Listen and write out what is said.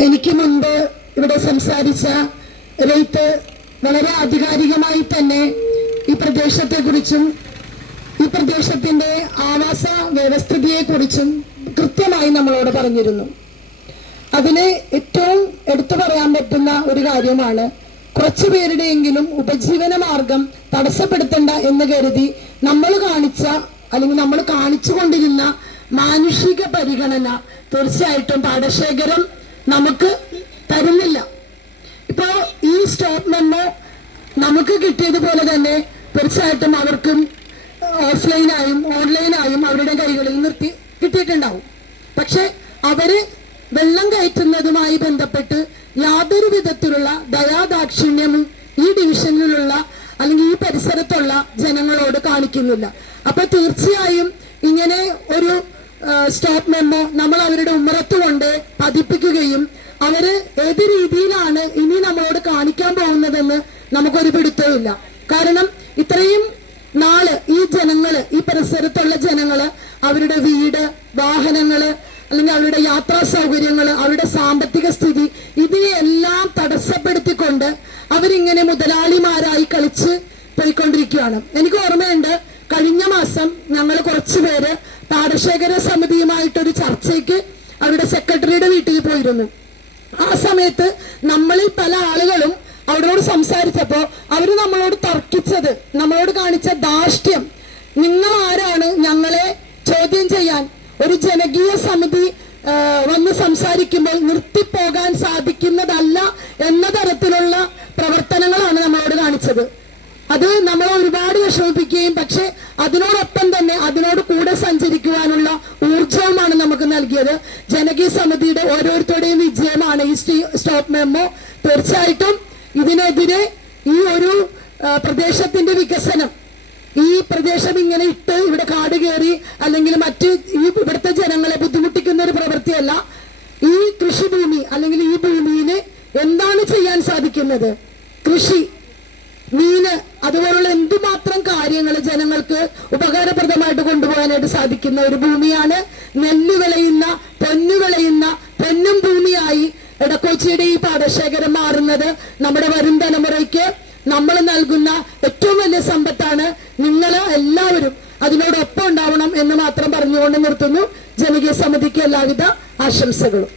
എനിക്ക് മുൻപ് ഇവിടെ സംസാരിച്ച റേറ്റ് വളരെ ആധികാരികമായി തന്നെ ഈ പ്രദേശത്തെക്കുറിച്ചും ഈ പ്രദേശത്തിന്റെ ആവാസ വ്യവസ്ഥിതിയെക്കുറിച്ചും കൃത്യമായി നമ്മളോട് പറഞ്ഞിരുന്നു. അതിന് ഏറ്റവും എടുത്തു പറയാൻ പറ്റുന്ന ഒരു കാര്യമാണ് കുറച്ചു പേരുടെയെങ്കിലും ഉപജീവന മാർഗം തടസ്സപ്പെടുത്തണ്ട എന്ന് കരുതി നമ്മൾ കാണിച്ച അല്ലെങ്കിൽ നമ്മൾ കാണിച്ചു കൊണ്ടിരുന്ന മാനുഷിക പരിഗണന തീർച്ചയായിട്ടും പാടശേഖരം നമുക്ക് തരുന്നില്ല. ഇപ്പോ ഈ സ്റ്റോപ്പ് മെമ്മോ നമുക്ക് കിട്ടിയതുപോലെ തന്നെ തീർച്ചയായിട്ടും അവർക്കും ഓഫ്ലൈനായും ഓൺലൈനായും അവരുടെ കൈകളിൽ നിർത്തി കിട്ടിയിട്ടുണ്ടാവും. പക്ഷെ അവർ വെള്ളം കയറ്റുന്നതുമായി ബന്ധപ്പെട്ട് യാതൊരു വിധത്തിലുള്ള ദയാദാക്ഷിണ്യവും ഈ ഡിവിഷനിലുള്ള അല്ലെങ്കിൽ ഈ പരിസരത്തുള്ള ജനങ്ങളോട് കാണിക്കുന്നില്ല. അപ്പൊ തീർച്ചയായും ഇങ്ങനെ ഒരു സ്റ്റോപ്പ് മെമ്മോ നമ്മൾ അവരുടെ ഉമ്മറത്ത് കൊണ്ട് പതിപ്പിക്കുകയും അവർ ഏത് രീതിയിലാണ് ഇനി നമ്മളോട് കാണിക്കാൻ പോകുന്നതെന്ന് നമുക്കൊരു പിടുത്തമില്ല കാരണം ഇത്രയും നാൾ ഈ ജനങ്ങൾ ഈ പരിസരത്തുള്ള ജനങ്ങൾ അവരുടെ വീട് വാഹനങ്ങൾ അല്ലെങ്കിൽ അവരുടെ യാത്രാ സൗകര്യങ്ങൾ അവരുടെ സാമ്പത്തിക സ്ഥിതി ഇതിനെയെല്ലാം തടസ്സപ്പെടുത്തിക്കൊണ്ട് അവരിങ്ങനെ മുതലാളിമാരായി കളിച്ച് പോയിക്കൊണ്ടിരിക്കുകയാണ്. എനിക്ക് ഓർമ്മയുണ്ട് കഴിഞ്ഞ മാസം ഞങ്ങൾ കുറച്ചു പേര് പാടശേഖര സമിതിയുമായിട്ടൊരു ചർച്ചയ്ക്ക് അവരുടെ സെക്രട്ടറിയുടെ വീട്ടിൽ പോയിരുന്നു. ആ സമയത്ത് നമ്മളിൽ പല ആളുകളും അവരോട് സംസാരിച്ചപ്പോ അവർ നമ്മളോട് തർക്കിച്ചത് നമ്മളോട് കാണിച്ച ധാർഷ്ട്യം നിങ്ങൾ ആരാണ്? ഞങ്ങളെ ചോദ്യം ചെയ്യാൻ ഒരു ജനകീയ സമിതി വന്ന് സംസാരിക്കുമ്പോൾ നിർത്തിപ്പോകാൻ സാധിക്കുന്നതല്ല എന്ന തരത്തിലുള്ള പ്രവർത്തനങ്ങളാണ് നമ്മളോട് കാണിച്ചത്. അത് നമ്മളെ ഒരുപാട് വിഷമിപ്പിക്കുകയും പക്ഷെ അതിനോടൊപ്പം ജനകീയ സമിതിയുടെ ഓരോരുത്തരുടെയും വിജയമാണ് ഈ സ്റ്റീ- സ്റ്റോപ്പ് മെമ്മോ. തീർച്ചയായിട്ടും ഇതിനെതിരെ ഈ ഒരു പ്രദേശത്തിന്റെ വികസനം ഈ പ്രദേശം ഇങ്ങനെ ഇട്ട് ഇവിടെ കാട് കയറി അല്ലെങ്കിൽ മറ്റ് ഈ ഇവിടുത്തെ ജനങ്ങളെ ബുദ്ധിമുട്ടിക്കുന്ന ഒരു പ്രവൃത്തിയല്ല. ഈ കൃഷിഭൂമി അല്ലെങ്കിൽ ഈ ഭൂമിയിൽ എന്താണ് ചെയ്യാൻ സാധിക്കുന്നത്? കൃഷി മീന് അതുപോലുള്ള എന്തുമാത്രം കാര്യങ്ങൾ ജനങ്ങൾക്ക് ഉപകാരപ്രദമായിട്ട് കൊണ്ടുപോകാനായിട്ട് സാധിക്കുന്ന ഒരു ഭൂമിയാണ്. നെല്ല് വിളയുന്ന പൊന്നു വിളയുന്ന പൊന്നും ഭൂമിയായി എടക്കോച്ചിയുടെ ഈ പാടശേഖരം മാറുന്നത് നമ്മുടെ വരും തലമുറയ്ക്ക് നമ്മൾ നൽകുന്ന ഏറ്റവും വലിയ സമ്പത്താണ് നിങ്ങൾ എല്ലാവരും അതിനോടൊപ്പം ഉണ്ടാവണം എന്ന് മാത്രം പറഞ്ഞുകൊണ്ട് നിർത്തുന്നു. ജനകീയ സമിതിക്ക് എല്ലാവിധ ആശംസകളും.